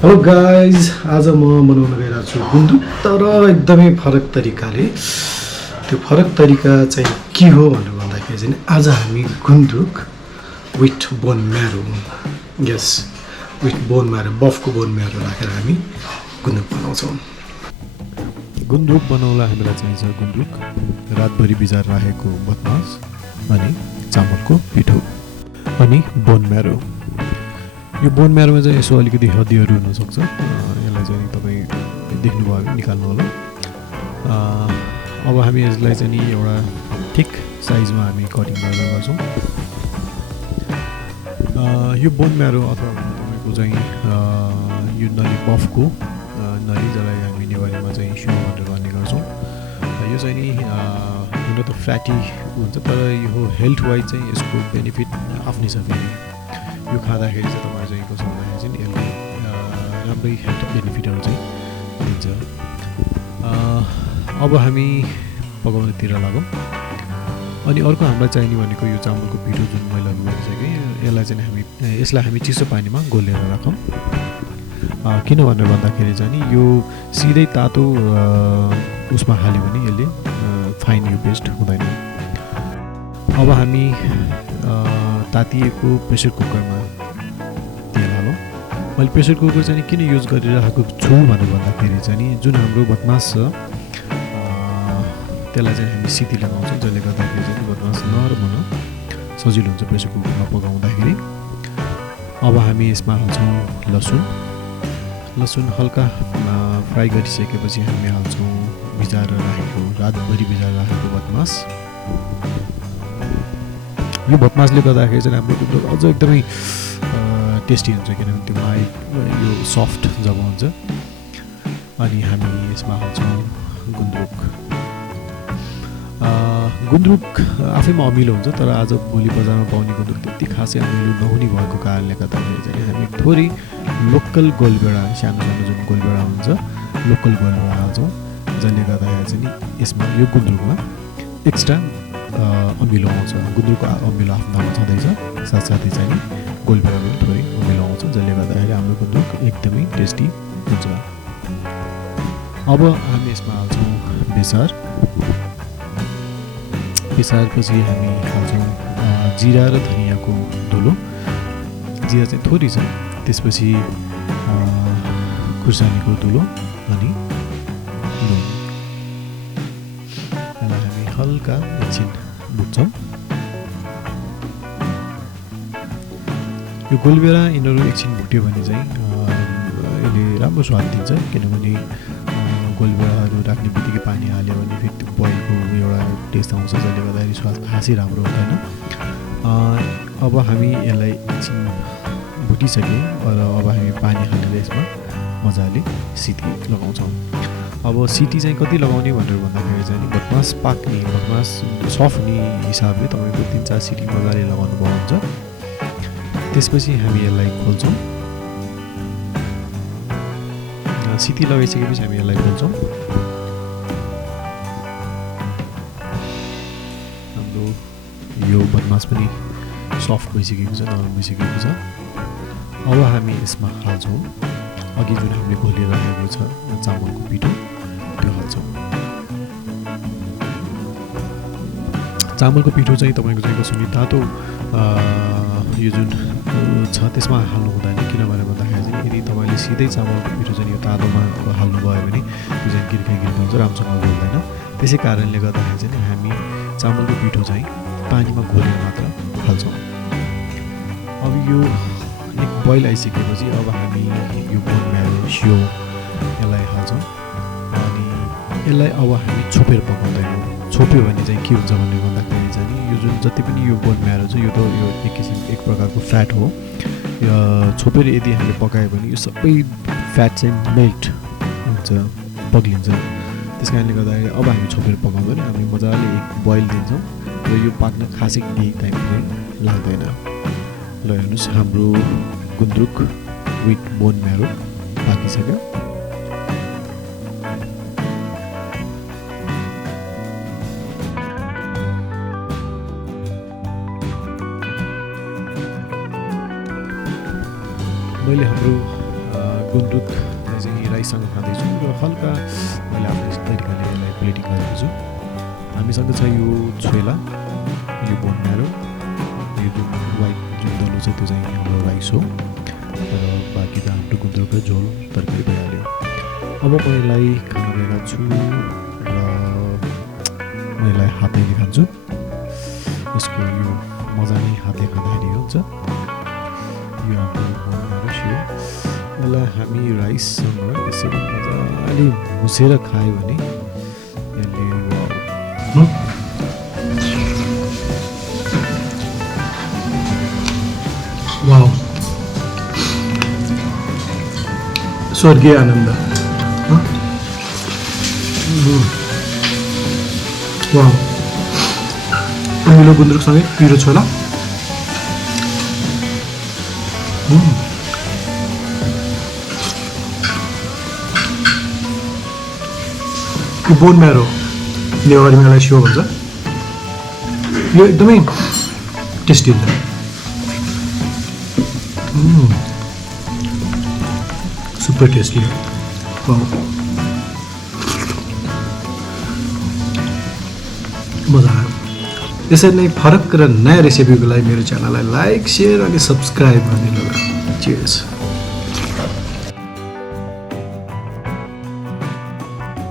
Hello guys, आज म बनाउन गइरहेको छु गुन्द्रुक, तर एकदमै फरक तरिकाले। त्यो फरक तरिका चाहिँ के हो भनेर भन्दाखेरि चाहिँ आज हामी गुन्द्रुक विथ बोन म्यारो, यस विथ बोन म्यारो, बफको बोन म्यारो राखेर हामी गुन्द्रुक बनाउँछौँ। गुन्द्रुक बनाउला हामीलाई चाहिन्छ गुन्द्रुक, रातभरि भिजाएर राखेको बदमास, अनि चामलको पिठो, अनि बोन म्यारो। यो बोन म्यारोमा चाहिँ यसो अलिकति हड्डीहरू हुनसक्छ, यसलाई चाहिँ तपाईँ देख्नुभयो भने निकाल्नु होला। अब हामी यसलाई चाहिँ नि एउटा ठिक साइजमा हामी कटिङ गरेर गर्छौँ। यो बोन म्यारो अथवा तपाईँको चाहिँ यो नली बफको नली, जसलाई हामी नेवारीमा चाहिँ स्यु भनेर भन्ने गर्छौँ। यो चाहिँ नि हुन त फ्याटी हुन्छ, तर यो हेल्थ वाइज चाहिँ यसको बेनिफिट आफ्नै छ। फेरि यो खाँदाखेरि चाहिँ तपाईँ चाहिँ कसो भन्दाखेरि चाहिँ यसले राम्रै हेल्थ बेनिफिटहरू चाहिँ दिन्छ। अब हामी पकाउनेतिर लागौँ। अनि अर्को हामीलाई चाहिने भनेको यो चामलको पिठो, जुन मैले अघि भनिसकेँ। यसलाई हामी चिसो पानीमा घोलेर राखौँ। किन भनेर भन्दाखेरि चाहिँ नि यो सिधै तातो उसमा हाल्यो भने यसले फाइन यो पेस्ट हुँदैन। अब हामी तातिएको प्रेसर कुकरमा तेल हालौँ। मैले प्रेसर कुकर चाहिँ किन युज गरिरहेको छु भनेर भन्दाखेरि चाहिँ नि जुन हाम्रो बदमास छ त्यसलाई चाहिँ हामी सिटी लगाउँछौँ, जसले गर्दाखेरि चाहिँ बदमास नरम हुन सजिलो हुन्छ प्रेसर कुकरमा पकाउँदाखेरि। अब हामी यसमा हाल्छौँ लसुन हल्का फ्राई गरिसकेपछि हामी हाल्छौँ भिजाएर राखेको, रातभरि भिजाएर राखेको बदमास। यो बदमासले गर्दाखेरि चाहिँ हाम्रो गुन्द्रुक अझ एकदमै टेस्टी हुन्छ, किनभने त्यो यो सफ्ट जब हुन्छ। अनि हामी यसमा हाल्छौँ गुन्द्रुक। गुन्द्रुक आफैमा अमिलो हुन्छ, तर आज भोलि बजारमा पाउने गुन्द्रुक त्यति खासै अमिलो नहुने भएको कारणले गर्दाखेरि चाहिँ हामी थोरै लोकल गोलभेडा, सानो सानो जुन गोलभेडा हुन्छ, लोकल गोलभेडा हाल्छौँ, जसले गर्दाखेरि चाहिँ यसमा यो गुन्द्रुकमा एक्स्ट्रा अमिलो आउँछ। गुन्द्रुकको अमिलो आफ्नोमा छँदैछ, साथसाथै चाहिँ गोलभेडा पनि थोरै अमिलो आउँछ, जसले गर्दाखेरि हाम्रो गुन्द्रुक एकदमै टेस्टी हुन्छ। अब हामी यसमा हाल्छौँ बेसारपछि हामी हाल्छौँ जिरा र धनियाँको धुलो। जिरा चाहिँ थोरै छ, त्यसपछि खुर्सानीको धुलो अनि नुन। यसलाई हामी हल्का एकछिन भुट्छौँ। यो गोलभेडा यिनीहरू एकछिन भुट्यो भने चाहिँ यसले राम्रो स्वाद दिन्छ, किनभने गोलभेडाहरू राख्ने बित्तिकै पानी हाल्यो भने फेरि त्यो बोइलको एउटा टेस्ट आउँछ, जसले गर्दाखेरि स्वाद खासै राम्रो हुँदैन। अब हामी यसलाई एकछिन भुटिसक्यौँ र अब हामी पानी हालेर यसमा मजाले सिटी लगाउँछौँ। अब सिटी चाहिँ कति लगाउने भनेर भन्दाखेरि चाहिँ बदमास पाक्ने, बदमास सफ्ट हुने हिसाबले तपाईँको 3-4 सिटी मजाले लगाउनु भयो हुन्छ। त्यसपछि हामी यसलाई खोल्छौँ। सिटी लगाइसकेपछि हामी यसलाई खोल्छौँ। हाम्रो यो बदमास पनि सफ्ट भइसकेको छ, नरम भइसकेको छ। अब हामी यसमा हाल्छौँ अघि जुन हामीले घोलिरहेको छ चामलको पिठो, त्यो हाल्छौँ। चामलको पिठो चाहिँ तपाईँको चाहिँ कसरी तातो यो जुन छ त्यसमा हाल्नु हुँदैन। किन भनेर भन्दाखेरि चाहिँ यदि तपाईँले सिधै चामलको पिठो चाहिँ यो तातोमा हाल्नुभयो भने त्यो चाहिँ गिर्खै हुन्छ, राम्रोसँग घोल्दैन। त्यसै कारणले गर्दाखेरि चाहिँ हामी चामलको पिठो चाहिँ पानीमा घोलेर मात्र हाल्छौँ। अब यो एक बोइल आइसकेपछि अब हामी यो बोन म्यारो स्यु यसलाई हाल्छौँ। अनि यसलाई अब हामी छोपेर पकाउँदैनौँ। छोप्यो भने चाहिँ के हुन्छ भनेर भन्दाखेरि चाहिँ यो जुन जति पनि यो बोन म्यारो छ, यो त यो एक प्रकारको फ्याट हो। यो छोपेर यदि हामीले पकायो भने यो सबै फ्याट चाहिँ मेल्ट हुन्छ, पग्लिन्छ। त्यस कारणले गर्दाखेरि अब हामी छोपेर पकाउँदैन, हामी मजाले एक बोइल दिन्छौँ र यो पाक्न खासै केही टाइम चाहिँ लाग्दैन। ल हेर्नुहोस्, हाम्रो गुन्द्रुक विथ बोन म्यारो पाकिसक्यो। मैले हाम्रो गुन्द्रुकलाई चाहिँ राइससँग खाँदैछु र हल्का मैले आफ्नो तरिकाले यसलाई प्लेटिङ गरेको छु। हामीसँग छ यो छोइला, यो बोन म्यारो, यो जुन वाइट जुन दलो छ त्यो चाहिँ हाम्रो राइस हो र बाँकी त हाम्रो गुन्द्रुक र झोल तरकारी भइहाल्यो। अब म यसलाई खान गएका छु र म यसलाई हातैले खान्छु। यसको यो मजा नै हातले खाँदाखेरि हुन्छ। यो हाम्रो बोन म्यारो हो। यसलाई हामी राइससँग यसरी मजाले मुसेर खायो भने यसले वाउ, स्वर्गीय आनन्द। वाउ, अमिलो गुन्द्रुकसँगै पिरो छोला। बोन म्यारो नेवारीमा यसलाई स्यो भन्छ। यो एकदमै टेस्टी हुन्छ। सुपर टेस्टी हो। मजा आयो। यसरी नै फरक र नयाँ रेसिपीको लागि मेरो च्यानललाई लाइक, सेयर अनि सब्सक्राइब गरिदिनु होला। चियर्स।